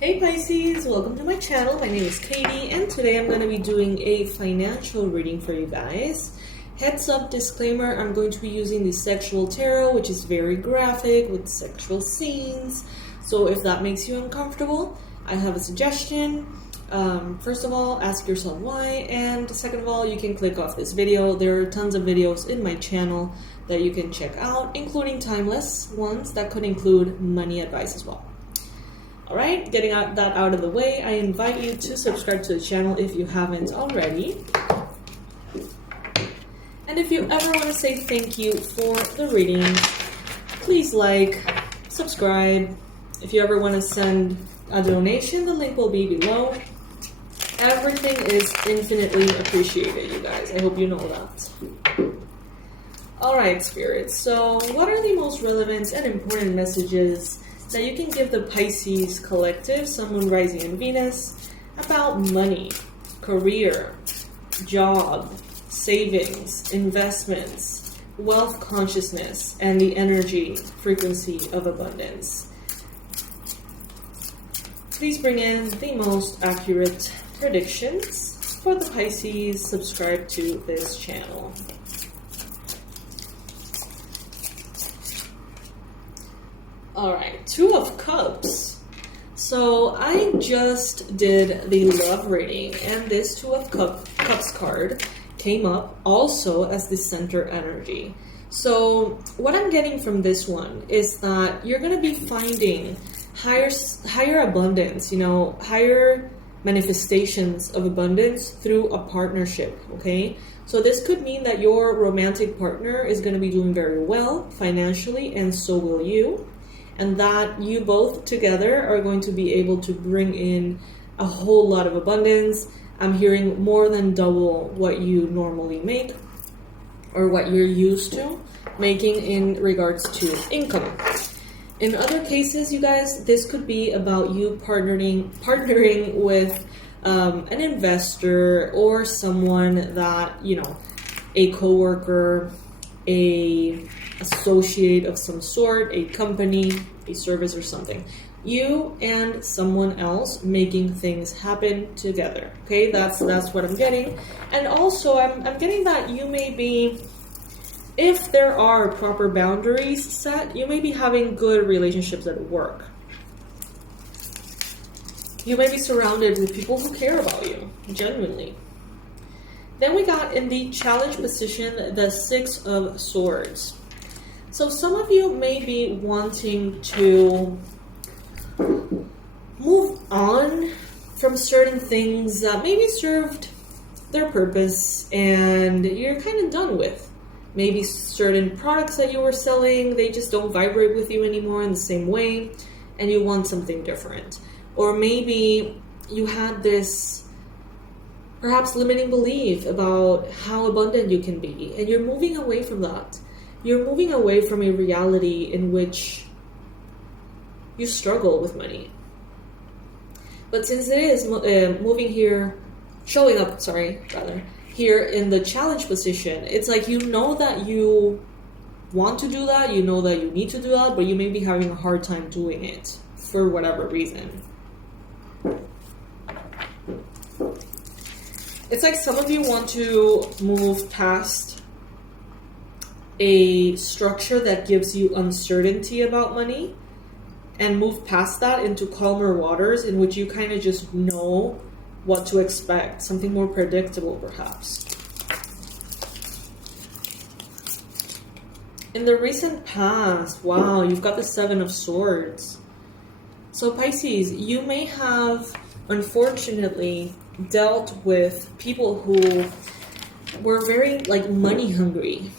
Hey Pisces, welcome to my channel. My name is Katie and today I'm going to be doing a financial reading for you guys. Heads up disclaimer, I'm going to be using the sexual tarot, which is very graphic with sexual scenes. So if that makes you uncomfortable, I have a suggestion. First of all, ask yourself why, and second of all, you can click off this video. There are tons of videos in my channel that you can check out, including timeless ones that could include money advice as well. Alright, getting that out of the way, I invite you to subscribe to the channel if you haven't already. And if you ever want to say thank you for the reading, please like, subscribe. If you ever want to send a donation, the link will be below. Everything is infinitely appreciated, you guys. I hope you know that. Alright, spirits. So, what are the most relevant and important messages that you can give the Pisces collective, Sun, Moon, Rising, and Venus, about money, career, job, savings, investments, wealth consciousness, and the energy frequency of abundance? Please bring in the most accurate predictions for the Pisces subscribed to this channel. Alright, Two of Cups. So I just did the love reading and this Two of Cups card came up also as the center energy. So what I'm getting from this one is that you're going to be finding higher abundance, higher manifestations of abundance through a partnership, okay? So this could mean that your romantic partner is going to be doing very well financially, and so will you. And that you both together are going to be able to bring in a whole lot of abundance. I'm hearing more than double what you normally make or what you're used to making in regards to income. In other cases, you guys, this could be about you partnering with an investor or someone that, a coworker, a associate of some sort, a company, a service or something. You and someone else making things happen together. Okay, that's what I'm getting. And also I'm getting that you may be, if there are proper boundaries set, you may be having good relationships at work. You may be surrounded with people who care about you, genuinely. Then we got in the challenge position, the Six of Swords. So some of you may be wanting to move on from certain things that maybe served their purpose and you're kind of done with. Maybe certain products that you were selling, they just don't vibrate with you anymore in the same way and you want something different. Or maybe you had this perhaps limiting belief about how abundant you can be and you're moving away from that. You're moving away from a reality in which you struggle with money. But since it is showing up here in the challenge position, it's like you know that you want to do that, you know that you need to do that, but you may be having a hard time doing it for whatever reason. It's like some of you want to move past a structure that gives you uncertainty about money and move past that into calmer waters in which you kind of just know what to expect, something more predictable perhaps. In the recent past, wow, you've got the Seven of Swords. So Pisces, you may have unfortunately dealt with people who were very money hungry,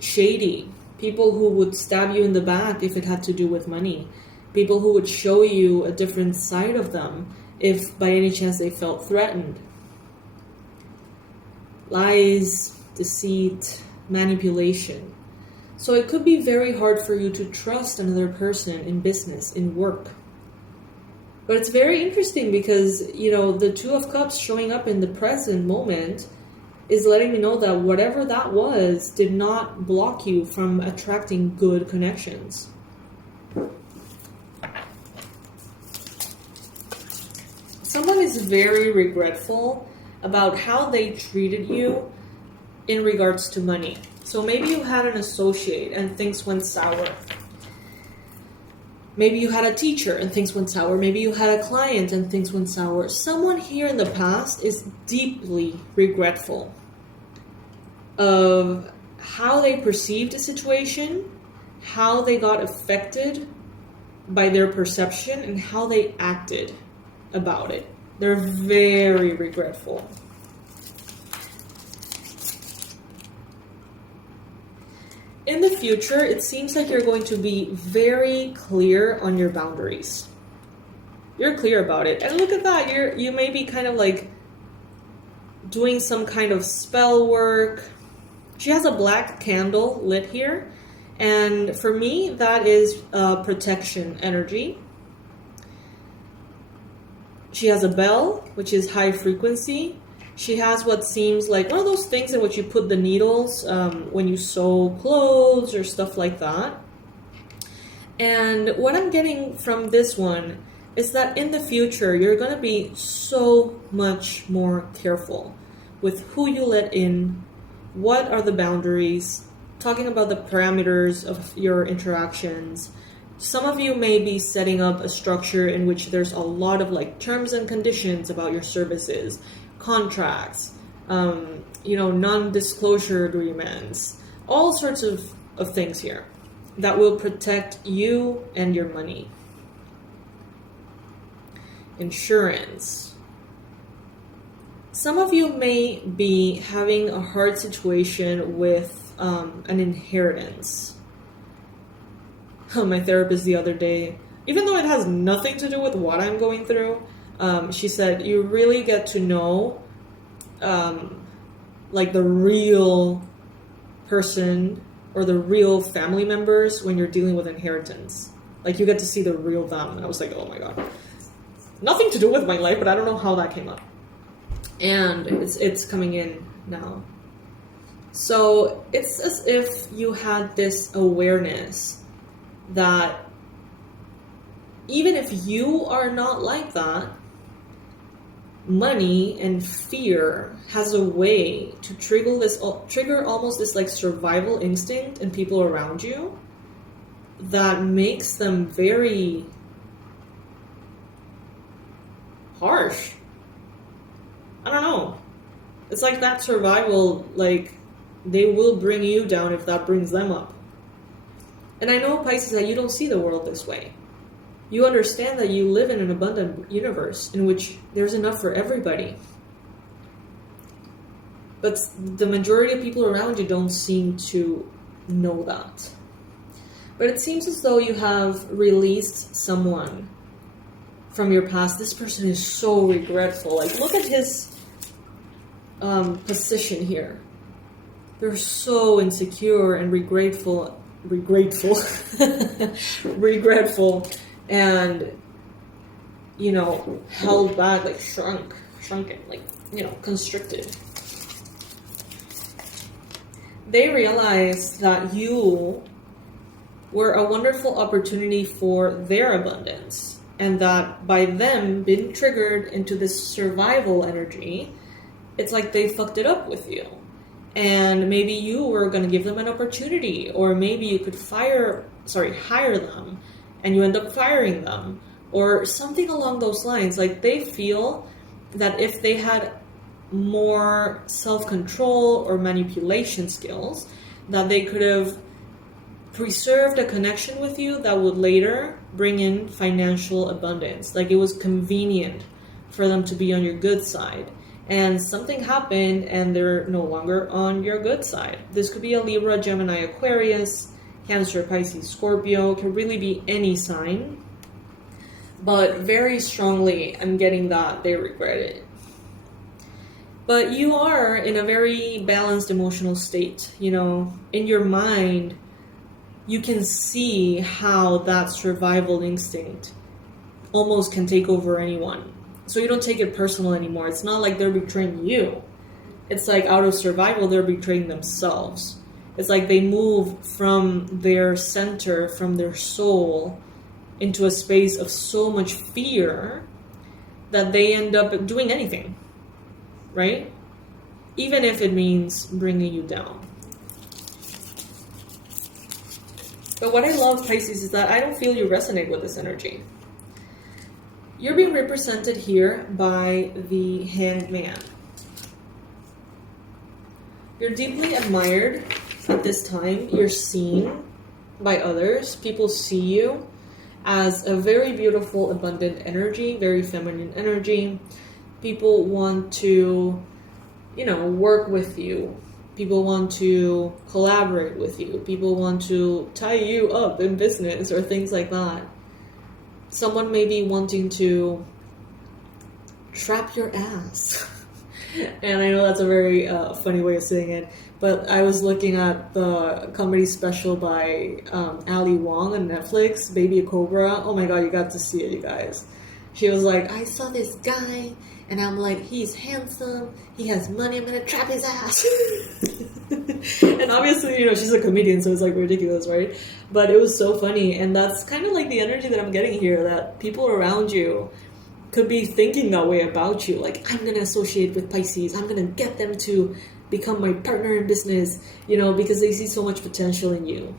shady, people who would stab you in the back if it had to do with money, people who would show you a different side of them if by any chance they felt threatened. Lies, deceit, manipulation. So it could be very hard for you to trust another person in business, in work. But it's very interesting because, the Two of Cups showing up in the present moment is letting me know that whatever that was did not block you from attracting good connections. Someone is very regretful about how they treated you in regards to money. So maybe you had an associate and things went sour. Maybe you had a teacher and things went sour. Maybe you had a client and things went sour. Someone here in the past is deeply regretful of how they perceived a situation, how they got affected by their perception, and how they acted about it. They're very regretful. In the future, it seems like you're going to be very clear on your boundaries. You're clear about it. And look at that. You may be kind of like doing some kind of spell work. She has a black candle lit here. And for me, that is protection energy. She has a bell, which is high frequency. She has what seems like one of those things in which you put the needles when you sew clothes or stuff like that. And what I'm getting from this one is that in the future, you're going to be so much more careful with who you let in, what are the boundaries, talking about the parameters of your interactions. Some of you may be setting up a structure in which there's a lot of like terms and conditions about your services, contracts, non-disclosure agreements, all sorts of things here that will protect you and your money. Insurance. Some of you may be having a hard situation with an inheritance. My therapist the other day, even though it has nothing to do with what I'm going through, she said, you really get to know like the real person or the real family members when you're dealing with inheritance. Like you get to see the real them. And I was like, oh my God. Nothing to do with my life, but I don't know how that came up. And it's coming in now. So it's as if you had this awareness that even if you are not like that, money and fear has a way to trigger almost this like survival instinct in people around you that makes them very harsh. I don't know. It's like that survival, like they will bring you down if that brings them up. And I know, Pisces, that you don't see the world this way. You understand that you live in an abundant universe in which there's enough for everybody. But the majority of people around you don't seem to know that. But it seems as though you have released someone from your past. This person is so regretful. Like, look at his position here. They're so insecure and regretful, and, held back, like shrunken, like, constricted. They realized that you were a wonderful opportunity for their abundance, and that by them being triggered into this survival energy, it's like they fucked it up with you. And maybe you were going to give them an opportunity, or maybe you could hire them, and you end up firing them, or something along those lines. Like, they feel that if they had more self-control or manipulation skills, that they could have preserved a connection with you that would later bring in financial abundance. Like, it was convenient for them to be on your good side. And something happened and they're no longer on your good side. This could be a Libra, Gemini, Aquarius, Cancer, Pisces, Scorpio. It could really be any sign. But very strongly, I'm getting that they regret it. But you are in a very balanced emotional state. In your mind, you can see how that survival instinct almost can take over anyone. So you don't take it personal anymore. It's not like they're betraying you. It's like out of survival, they're betraying themselves. It's like they move from their center, from their soul, into a space of so much fear that they end up doing anything, right? Even if it means bringing you down. But what I love, Pisces, is that I don't feel you resonate with this energy. You're being represented here by the Hanged Man. You're deeply admired at this time. You're seen by others. People see you as a very beautiful, abundant energy, very feminine energy. People want to, work with you. People want to collaborate with you. People want to tie you up in business or things like that. Someone may be wanting to trap your ass. And I know that's a very funny way of saying it, but I was looking at the comedy special by Ali Wong on Netflix, Baby a Cobra. Oh my god, you got to see it, you guys. She was like, I saw this guy, and I'm like, he's handsome, he has money, I'm gonna trap his ass. And obviously, she's a comedian, so it's like ridiculous, right? But it was so funny, and that's kind of like the energy that I'm getting here, that people around you could be thinking that way about you. Like, I'm gonna associate with Pisces, I'm gonna get them to become my partner in business, because they see so much potential in you.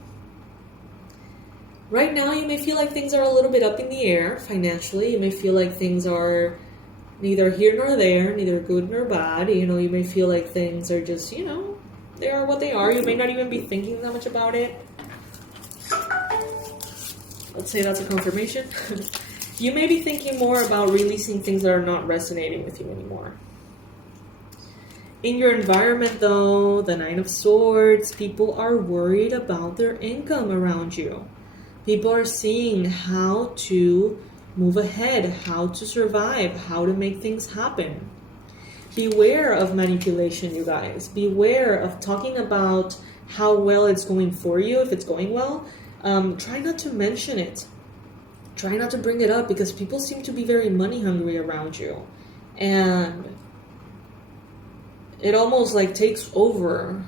Right now, you may feel like things are a little bit up in the air financially. You may feel like things are neither here nor there, neither good nor bad. You may feel like things are just, they are what they are. You may not even be thinking that much about it. Let's say that's a confirmation. You may be thinking more about releasing things that are not resonating with you anymore. In your environment, though, the Nine of Swords, people are worried about their income around you. People are seeing how to move ahead, how to survive, how to make things happen. Beware of manipulation, you guys. Beware of talking about how well it's going for you, if it's going well. Try not to mention it. Try not to bring it up, because people seem to be very money hungry around you. And it almost like takes over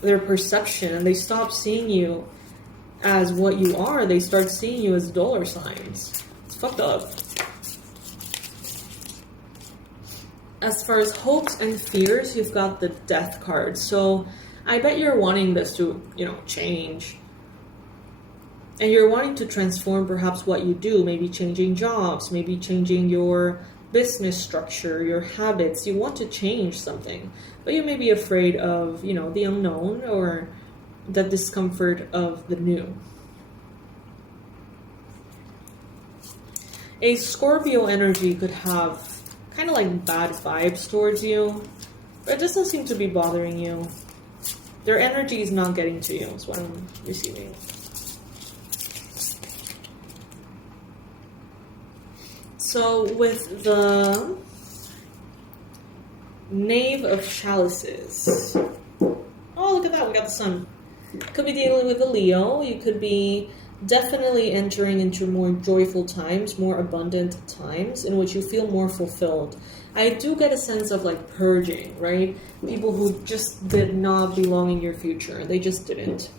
their perception, and they stop seeing you as what you are. They start seeing you as dollar signs. It's fucked up. As far as hopes and fears, you've got the Death card. So I bet you're wanting this to, change. And you're wanting to transform perhaps what you do, maybe changing jobs, maybe changing your business structure, your habits. You want to change something, but you may be afraid of, the unknown or the discomfort of the new. A Scorpio energy could have kind of like bad vibes towards you, but it doesn't seem to be bothering you. Their energy is not getting to you, is what I'm receiving. So with the Knave of Chalices, oh, look at that, we got the Sun. Could be dealing with a Leo. You could be definitely entering into more joyful times, more abundant times in which you feel more fulfilled. I do get a sense of like purging, right? People who just did not belong in your future. They just didn't.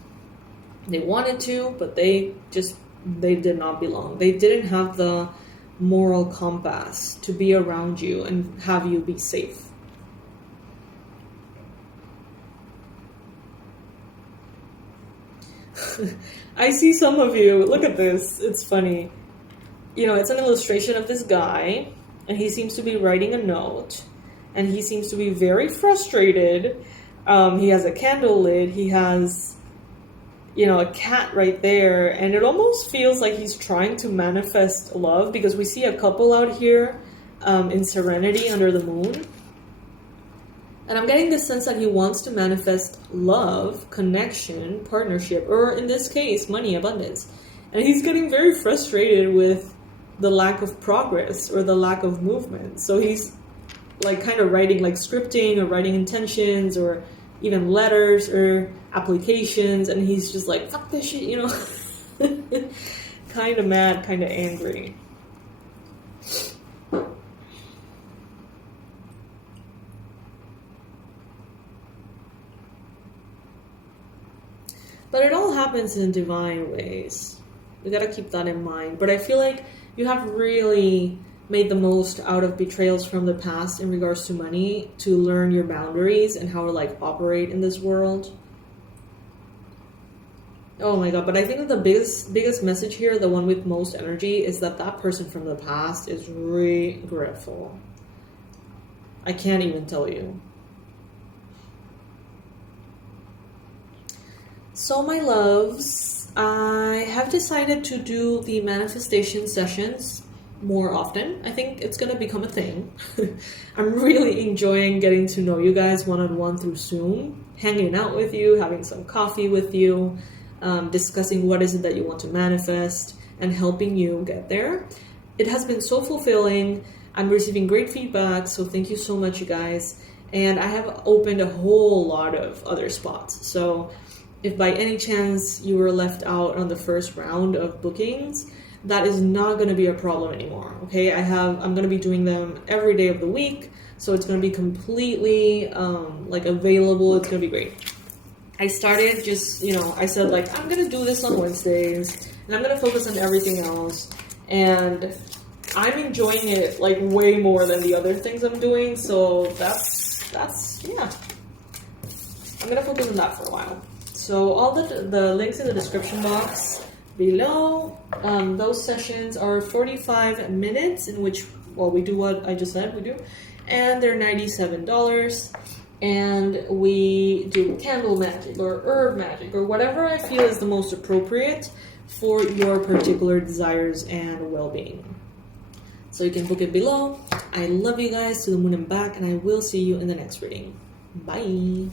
They wanted to, but they did not belong. They didn't have the moral compass to be around you and have you be safe. I see some of you, look at this, it's funny. It's an illustration of this guy, and he seems to be writing a note, and he seems to be very frustrated. He has a candle lit, he has, a cat right there, and it almost feels like he's trying to manifest love, because we see a couple out here in serenity under the moon. And I'm getting the sense that he wants to manifest love, connection, partnership, or in this case, money, abundance. And he's getting very frustrated with the lack of progress or the lack of movement. So he's like kind of writing like scripting or writing intentions or even letters or applications. And he's just like, fuck this shit, kind of mad, kind of angry. But it all happens in divine ways. We gotta keep that in mind. But I feel like you have really made the most out of betrayals from the past in regards to money to learn your boundaries and how to like operate in this world. Oh my god, but I think that the biggest message here, the one with most energy, is that that person from the past is regretful. I can't even tell you. So my loves, I have decided to do the manifestation sessions more often. I think it's going to become a thing. I'm really enjoying getting to know you guys one-on-one through Zoom, hanging out with you, having some coffee with you, discussing what is it that you want to manifest, and helping you get there. It has been so fulfilling. I'm receiving great feedback, so thank you so much, you guys. And I have opened a whole lot of other spots. So if by any chance you were left out on the first round of bookings, that is not going to be a problem anymore. Okay, I'm going to be doing them every day of the week, so it's going to be completely like available. It's going to be great. I started just, I said like, I'm going to do this on Wednesdays and I'm going to focus on everything else. And I'm enjoying it like way more than the other things I'm doing. So that's yeah. I'm going to focus on that for a while. So all the links in the description box below. Those sessions are 45 minutes in which, we do what I just said we do. And they're $97. And we do candle magic or herb magic or whatever I feel is the most appropriate for your particular desires and well-being. So you can book it below. I love you guys to the moon and back, and I will see you in the next reading. Bye.